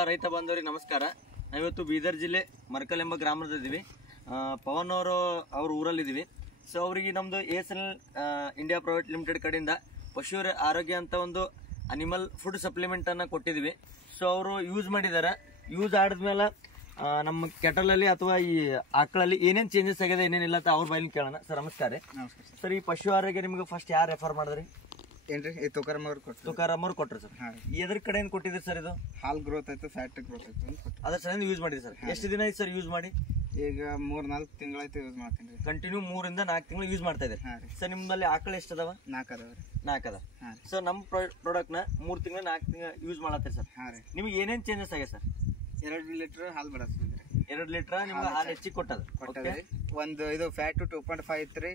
ಎಲ್ಲ ರೈತ ಬಾಂಧವರಿಗೆ ನಮಸ್ಕಾರ. ನಾವಿವತ್ತು ಬೀದರ್ ಜಿಲ್ಲೆ ಮರ್ಕಲ್ ಎಂಬ ಗ್ರಾಮದಲ್ಲಿದ್ದೀವಿ. ಪವನ್ ಅವ್ರ ಊರಲ್ಲಿದ್ದೀವಿ. ಸೊ ಅವರಿಗೆ ನಮ್ಮದು ASL ಇಂಡಿಯಾ ಪ್ರೈವೇಟ್ ಲಿಮಿಟೆಡ್ ಕಡೆಯಿಂದ ಪಶು ಆರೋಗ್ಯ ಅಂತ ಒಂದು ಅನಿಮಲ್ ಫುಡ್ ಸಪ್ಲಿಮೆಂಟನ್ನು ಕೊಟ್ಟಿದ್ದೀವಿ. ಸೊ ಅವರು ಯೂಸ್ ಮಾಡಿದ್ದಾರೆ. ಯೂಸ್ ಆಡಿದ್ಮೇಲೆ ನಮ್ಮ ಕೆಟಲಲ್ಲಿ ಅಥವಾ ಈ ಆಕಳಲ್ಲಿ ಏನೇನು ಚೇಂಜಸ್ ಆಗಿದೆ ಏನೇನಿಲ್ಲ ಅಂತ ಅವ್ರ ಬಾಯಲ್ಲಿ ಕೇಳೋಣ. ಸರ್ ನಮಸ್ಕಾರ. ಸರ್ ಈ ಪಶು ಆರೋಗ್ಯ ನಿಮಗೆ ಫಸ್ಟ್ ಯಾರು ರೆಫರ್ ಮಾಡಿದ್ರಿ? ಏನ್ರಿ ತುಕಾರಾಮ್ ಅವ್ರು ಕೊಟ್ಟರು. ತುಕಾರಾಮ್ ಅವ್ರು ಕೊಟ್ಟರು ಸರ್. ಎದ್ರ ಕಡೆ ಏನು ಕೊಟ್ಟಿದ್ರಿ ಸರ್? ಇದು ಹಾಲ್ ಗ್ರೋತ್ ಆಯ್ತು, ಫ್ಯಾಟ್ ಗ್ರೋತ್ ಆಯ್ತು ಅದ್ರ ಸಲ ಯೂಸ್ ಮಾಡಿದ್ರಿ ಸರ್. ಎಷ್ಟು ದಿನ ಆಯ್ತು ಸರ್ ಯೂಸ್ ಮಾಡಿ? ಈಗ 3-4 ತಿಂಗಳಾಯ್ತು ಯೂಸ್ ಮಾಡ್ತೀನಿ. ಕಂಟಿನ್ಯೂ 3 ರಿಂದ 4 ತಿಂಗಳು ಯೂಸ್ ಮಾಡ್ತಾ ಇದ್ದಾರೆ ಸರ್. ನಿಮ್ಮಲ್ಲಿ ಆಕಳ ಎಷ್ಟು ಅದಾವ? 4 ಅದಾವ್ರಿ. 4 ಅದಾವ ಸರ್. ನಮ್ಮ ಪ್ರಾಡಕ್ಟ್ ನ 3 ತಿಂಗಳು 4 ತಿಂಗಳು ಯೂಸ್ ಮಾಡತ್ತೀರಿ ಸರ್. ನಿಮ್ಗೆ ಏನೇನ್ ಚೇಂಜಸ್ ಆಗಿದೆ ಸರ್? 2 ಲೀಟರ್ ಹಾಲು ಬಿಡತ್ತೀರಿ. 2 ಲೀಟರ್ ನಿಮ್ಗೆ ಹಾಲು ಹೆಚ್ಚಿಗೆ ಕೊಟ್ಟದ. ಒಂದು ಇದು ಫ್ಯಾಟ್ 2.5 ಇತ್ರಿ,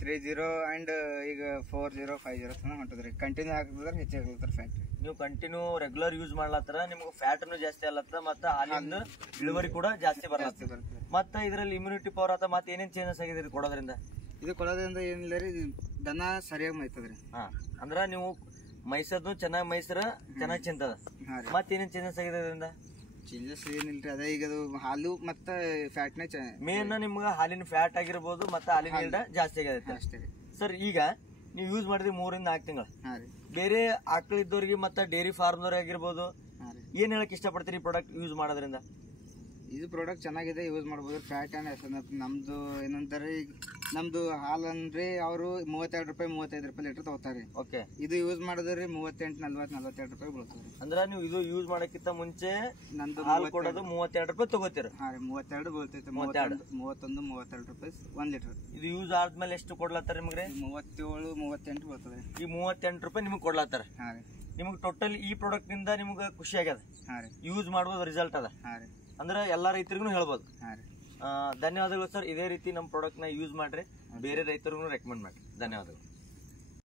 30 ಅಂಡ್ ಈಗ 4050 ತನಕ ಹೊಂಟದ್ರಿ. ಕಂಟಿನ್ಯೂ ಹಾಕಿದ್ರೆ ಹೆಚ್ಚಾಗ್ಲತ್ತಾರ ಫ್ಯಾಟ್. ನೀವು ಕಂಟಿನ್ಯೂ ರೆಗ್ಯುಲರ್ ಯೂಸ್ ಮಾಡ್ಲತ್ತಾರ, ನಿಮ್ಗೆ ಫ್ಯಾಟ್ ಜಾಸ್ತಿ ಆಗ್ಲತ್ತ, ಮತ್ತೆ ಹಾಲಿನ ಇಳುವರಿ ಕೂಡ ಜಾಸ್ತಿ ಬರ್ತದೆ. ಮತ್ತೆ ಇದರಲ್ಲಿ ಇಮ್ಯುನಿಟಿ ಪವರ್ ಆತ ಮತ್ತೆ ಏನೇನ್ ಚೇಂಜಸ್ ಆಗಿದೆ ಇದು ಕೊಡೋದ್ರಿಂದ? ಇದು ಕೊಡೋದ್ರಿಂದ ಏನಿಲ್ಲ ರೀ, ದನ ಸರಿಯಾಗಿ ಮೈತದ್ರಿ. ಅಂದ್ರ ನೀವು ಮೈಸೂರ್ನು ಚೆನ್ನಾಗಿ ಮೈಸೂರ ಚೆನ್ನಾಗಿ ಚಿಂತದ. ಮತ್ತೆ ಏನೇನ್ ಚೇಂಜಸ್ ಆಗಿದೆ ಇದರಿಂದ? ಚೇಂಜಸ್ ಏನಿಲ್ರಿ, ಅದೇ ಈಗ ಅದು ಹಾಲು ಮತ್ತೆ ಫ್ಯಾಟ್ನೇ ಮೇನ್ ನಿಮ್ಗೆ ಹಾಲಿನ ಫ್ಯಾಟ್ ಆಗಿರ್ಬೋದು ಮತ್ತೆ ಹಾಲಿನ ಇಲ್ಡ ಜಾಸ್ತಿ ಆಗೈತೆ ಅಷ್ಟೇ ಸರ್. ಈಗ ನೀವು ಯೂಸ್ ಮಾಡಿದ್ರಿ 3 ರಿಂದ 4 ತಿಂಗಳು. ಬೇರೆ ಆಕಳಿದ್ದವ್ರಿಗೆ ಮತ್ತೆ ಡೈರಿ ಫಾರ್ಮ್ದವ್ರಿಗೆ ಆಗಿರ್ಬೋದು, ಏನ್ ಹೇಳಕ್ ಇಷ್ಟಪಡ್ತೀರಿ ಪ್ರಾಡಕ್ಟ್ ಯೂಸ್ ಮಾಡೋದ್ರಿಂದ? ಇದು ಪ್ರಾಡಕ್ಟ್ ಚೆನ್ನಾಗಿದೆ, ಯೂಸ್ ಮಾಡ್ಬೋದು. ಫ್ಯಾಟ್ ಅಂಡ್ ನಮ್ದು ಏನಂತಾರೆ, ನಮ್ದು ಹಾಲು ಅಂದ್ರೆ ಅವರು 32 ರೂಪಾಯಿ 35 ರೂಪಾಯಿ ಲೀಟರ್ ತಗೋತಾರೆ. ಓಕೆ, ಇದು ಯೂಸ್ ಮಾಡಿದ್ರಿ 38, 40, 42 ರೂಪಾಯಿ ಬೀಳ್ತದೆ. ಅಂದ್ರೆ ನೀವು ಇದು ಯೂಸ್ ಮಾಡಕ್ಕಿಂತ ಮುಂಚೆ ನಂದು ಹಾಲು ಕೊಡೋದು 32 ರೂಪಾಯಿ ತಗೋತೀರ. 32 ಬೀಳ್ತೈತೆ. 31, 32 ರೂಪಾಯಿ 1 ಲೀಟರ್. ಇದು ಯೂಸ್ ಆದ್ಮೇಲೆ ಎಷ್ಟು ಕೊಡ್ಲತ್ತಾರ ನಿಮ್ಗೆ? 37, 38 ಬೀಳ್ತದೆ. ಈ 38 ರೂಪಾಯಿ ನಿಮ್ಗೆ ಕೊಡ್ಲತ್ತಾರ. ನಿಮ್ಗೆ ಟೋಟಲ್ ಈ ಪ್ರಾಡಕ್ಟ್ ನಿಂದ ನಿಮ್ಗೆ ಖುಷಿ ಆಗ್ಯದ, ಯೂಸ್ ಮಾಡುವ ರಿಸಲ್ಟ್ ಅದ. ಅಂದ್ರೆ ಎಲ್ಲಾ ರೈತರಿಗೂ ಹೇಳ್ಬೋದು. ಧನ್ಯವಾದಗಳು ಸರ್. ಇದೇ ರೀತಿ ನಮ್ಮ ಪ್ರಾಡಕ್ಟ್ ನ ಯೂಸ್ ಮಾಡ್ರಿ, ಬೇರೆ ರೈತರಿಗೂ ರೆಕಮೆಂಡ್ ಮಾಡ್ರಿ. ಧನ್ಯವಾದಗಳು.